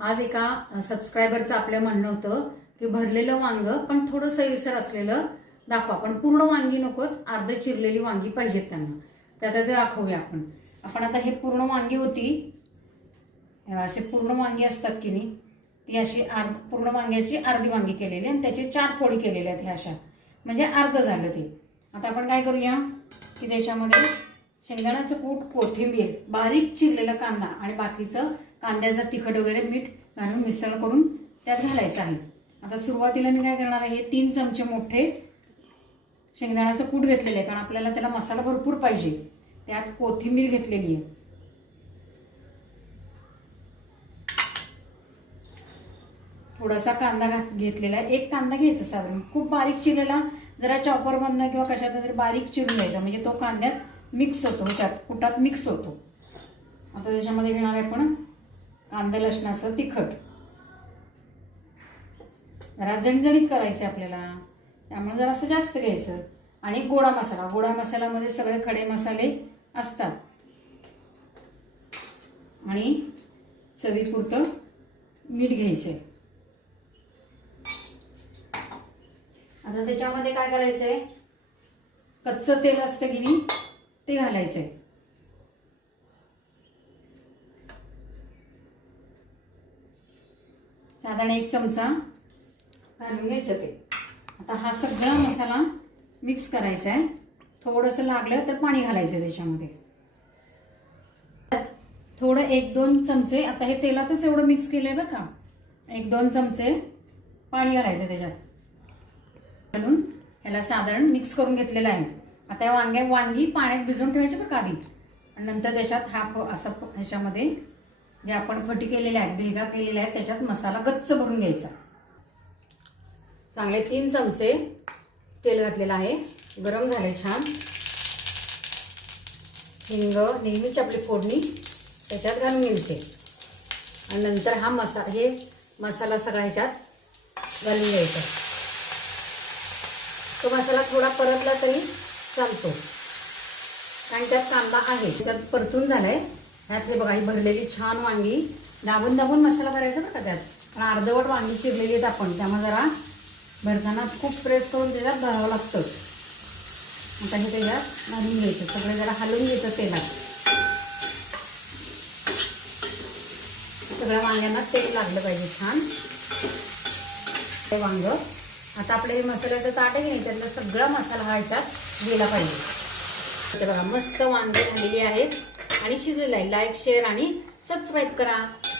आज एका सबस्क्रायबरचं आपल्या म्हणणं होतं की भरलेलं वांग पण थोडं सैलसर असलेलं दाखवा. पण पूर्ण वांगी नकोत अर्ध चिरलेली वांगी पाहिजेत त्यांना. त्यात दाखवूया आपण. आपण आता हे पूर्ण वांगी होती. असे पूर्ण वांगी असतात की नाही ती अशी अर्ध पूर्ण वांग्याची अर्धी वांगी केलेली आणि त्याचे चार फोडी केलेल्या आहेत ह्या अशा. म्हणजे अर्ध झालं ते. आता आपण काय करूया की त्याच्यामध्ये शेंगदाण्याचं कूट कोथिंबीर बारीक चिरलेला कांदा आणि बाकीचं कांद्याचं तिखट वगैरे मीठ घालून मिसळ करून त्यात घालायचं आहे. आता सुरुवातीला मी काय करणार आहे तीन चमचे मोठे शेंगदाण्याचं कूट घेतलेलं आहे कारण आपल्याला त्याला मसाला भरपूर पाहिजे. त्यात कोथिंबीर घेतलेली आहे. थोडासा कांदा घात घेतलेला आहे. एक कांदा घ्यायचा साधारण. खूप बारीक चिरलेला जरा चॉपरमधनं किंवा कशात तरी बारीक चिरून घ्यायचा. म्हणजे तो कांद्यात मिक्स होतो ह्याच्यात कुटात मिक्स होतो. आता त्याच्यामध्ये घेणार आहे आपण कांदा लसणाचं तिखट. जरा जणजणीत करायचं आपल्याला. त्यामुळे जरासं जास्त घ्यायचं. आणि गोडा मसाला गोडा मसाल्यामध्ये सगळे खडे मसाले असतात. आणि चवीपुरतं मीठ घ्यायचं आता त्याच्यामध्ये काय करायचंय? कच्चं तेल असतं की नाही? ते घालायचंय. साधारण एक चमचा घालून घ्यायचं ते. आता हा सगळा मसाला मिक्स करायचा आहे थोडंसं लागलं तर पाणी घालायचं त्याच्यामध्ये. थोडं एक दोन चमचे आता हे तेलातच एवढं मिक्स केलंय बरं का. एक दोन चमचे पाणी घालायचं त्याच्यात. घालून ह्याला साधारण मिक्स करून घेतलेलं आहे. आता या वांग्या वांगी पाण्यात भिजवून ठेवायची बरं आधी. आणि नंतर त्याच्यात हा असं ह्याच्यामध्ये जे आपण फटी केलेल्या आहेत भेगा केलेल्या आहेत त्याच्यात मसाला गच्च भरून घ्यायचा. चांगले तीन चमचे तेल घातलेलं आहे. गरम झाले छान. हिंग नेहमीची आपली फोडणी त्याच्यात घालून घ्यायचे. आणि नंतर हा मसा हे मसाला सगळा ह्याच्यात घालून घ्यायचा. तो मसाला थोडा परतला तरी चालतो. कारण त्यात कांदा आहे. त्यात परतून झालाय. ह्यात हे बघा ही भरलेली छान वांगी. दाबून दाबून मसाला भरायचा बरं का त्यात? कारण अर्धवट वांगी चिरलेली आहेत आपण. त्यामुळे जरा भरताना खूप प्रेस करून त्याच्यात भरावं लागतं. आता हे त्याच्यात घालून घ्यायचं. सगळं जरा हलवून घ्यायचं तेलात. सगळ्या वांग्यांना तेल लागलं पाहिजे छान. ते वांग. आता आपल्या हे मसाल्याचं ताट आहे की नाही त्यातला सगळा मसाला हा ह्याच्यात गेला पाहिजे. तर बघा मस्त वांगे झालेली आहेत आणि शिजलेलं आहे. लाईक शेअर आणि सबस्क्राईब करा.